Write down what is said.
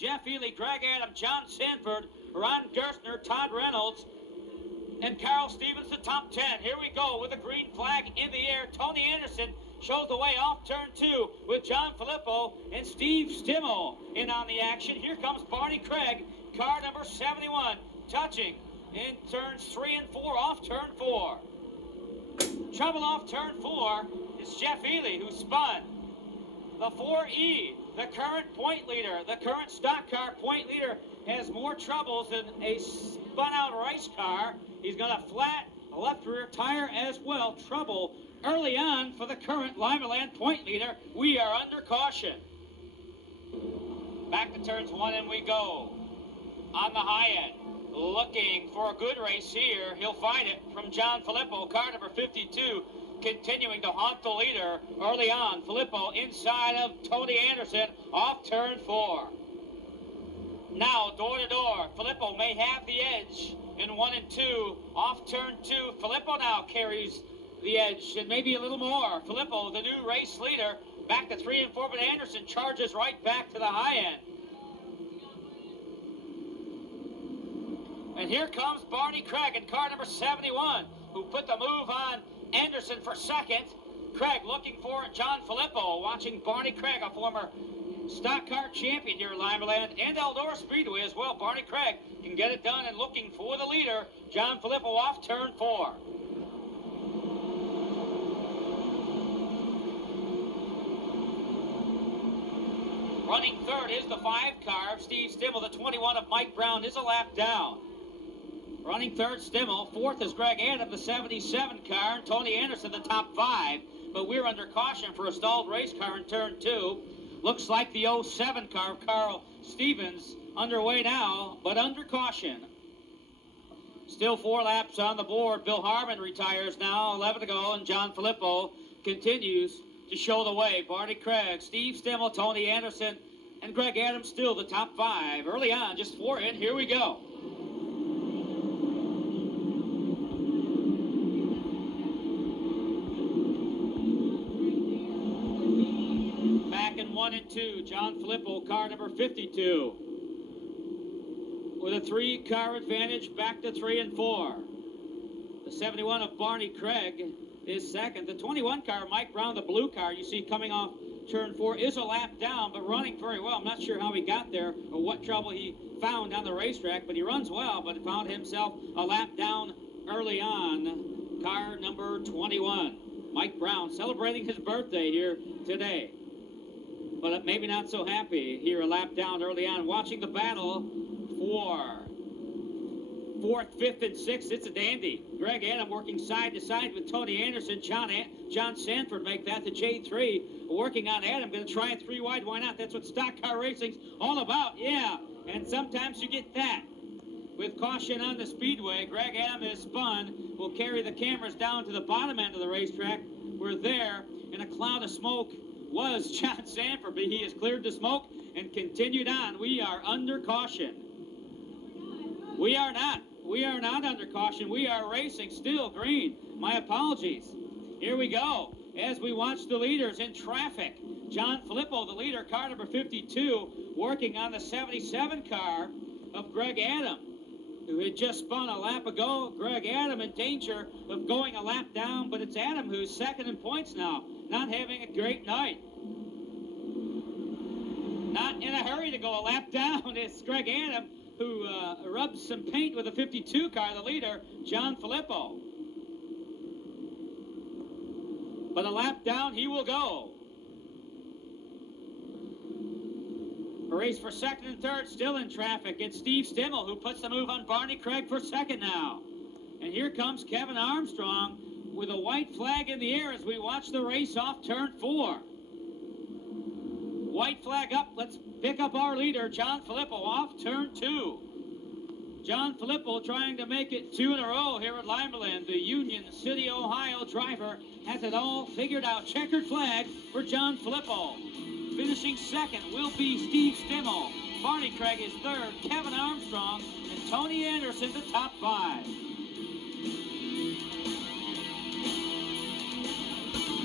Jeff Ely, Greg Adam, John Sanford, Ron Gerstner, Todd Reynolds, and Carl Stevens, the top 10. Here we go with the green flag in the air. Tony Anderson shows the way off turn 2 with John Filippo and Steve Stimmel in on the action. Here comes Barney Craig, car number 71, touching in turns 3 and 4 off turn 4. Trouble off turn 4 is Jeff Ely, who spun. The 4E, the current point leader, the current stock car point leader, has more troubles than a spun-out race car. He's got a flat left rear tire as well. Trouble early on for the current Limaland point leader. We are under caution. Back to turns 1 and we go. On the high end, looking for a good race here. He'll find it from John Filippo, car number 52, continuing to haunt the leader early on. Filippo inside of Tony Anderson off turn 4. Now door to door, Filippo may have the edge in 1 and 2 off turn 2. Filippo now carries the edge and maybe a little more. Filippo, the new race leader, back to 3 and 4, but Anderson charges right back to the high end. And here comes Barney Craig in car number 71, who put the move on Anderson for second. Craig looking for John Filippo, watching Barney Craig, a former stock car champion here at Limaland and Eldora Speedway as well. Barney Craig can get it done and looking for the leader, John Filippo off turn 4. Running third is the 5 car of Steve Stimmel. The 21 of Mike Brown is a lap down. Running third, Stimmel. Fourth is Greg Adam, the 77 car, and Tony Anderson, the top 5. But we're under caution for a stalled race car in turn 2. Looks like the 07 car of Carl Stevens underway now, but under caution. Still 4 laps on the board. Bill Harmon retires now, 11 to go, and John Filippo continues to show the way. Barney Craig, Steve Stimmel, Tony Anderson, and Greg Adams still the top 5. Early on, just 4 in. Here we go. Back in 1 and 2, John Filippo, car number 52. With a 3-car advantage, back to 3 and 4. The 71 of Barney Craig is second. The 21 car, Mike Brown, the blue car, you see coming off turn 4, is a lap down, but running very well. I'm not sure how he got there or what trouble he found on the racetrack, but he runs well, but found himself a lap down early on. Car number 21, Mike Brown, celebrating his birthday here today, but maybe not so happy here, a lap down early on. Watching the battle for 4th, 5th, and 6th, it's a dandy. Greg Adam working side to side with Tony Anderson. John Sanford make that the J3. Working on Adam, going to try it 3 wide. Why not? That's what stock car racing's all about. Yeah, and sometimes you get that. With caution on the speedway, Greg Adam is spun. Will carry the cameras down to the bottom end of the racetrack. We're there, in a cloud of smoke was John Sanford, but he has cleared the smoke and continued on. We are under caution. We are not. We are not under caution. We are racing still green. My apologies. Here we go as we watch the leaders in traffic. John Filippo, the leader, car number 52, working on the 77 car of Greg Adam, who had just spun a lap ago. Greg Adam in danger of going a lap down, but it's Adam who's second in points now. Not having a great night. Not in a hurry to go a lap down. It's Greg Adam who rubs some paint with a 52 car, the leader, John Filippo. But a lap down, he will go. A race for second and third, still in traffic. It's Steve Stimmel who puts the move on Barney Craig for second now. And here comes Kevin Armstrong with a white flag in the air as we watch the race off turn 4. White flag up. Let's pick up our leader, John Filippo, off turn 2. John Filippo trying to make it 2 in a row here at Limaland. The Union City, Ohio driver has it all figured out. Checkered flag for John Filippo. Finishing second will be Steve Stimmel. Barney Craig is third. Kevin Armstrong and Tony Anderson the top 5.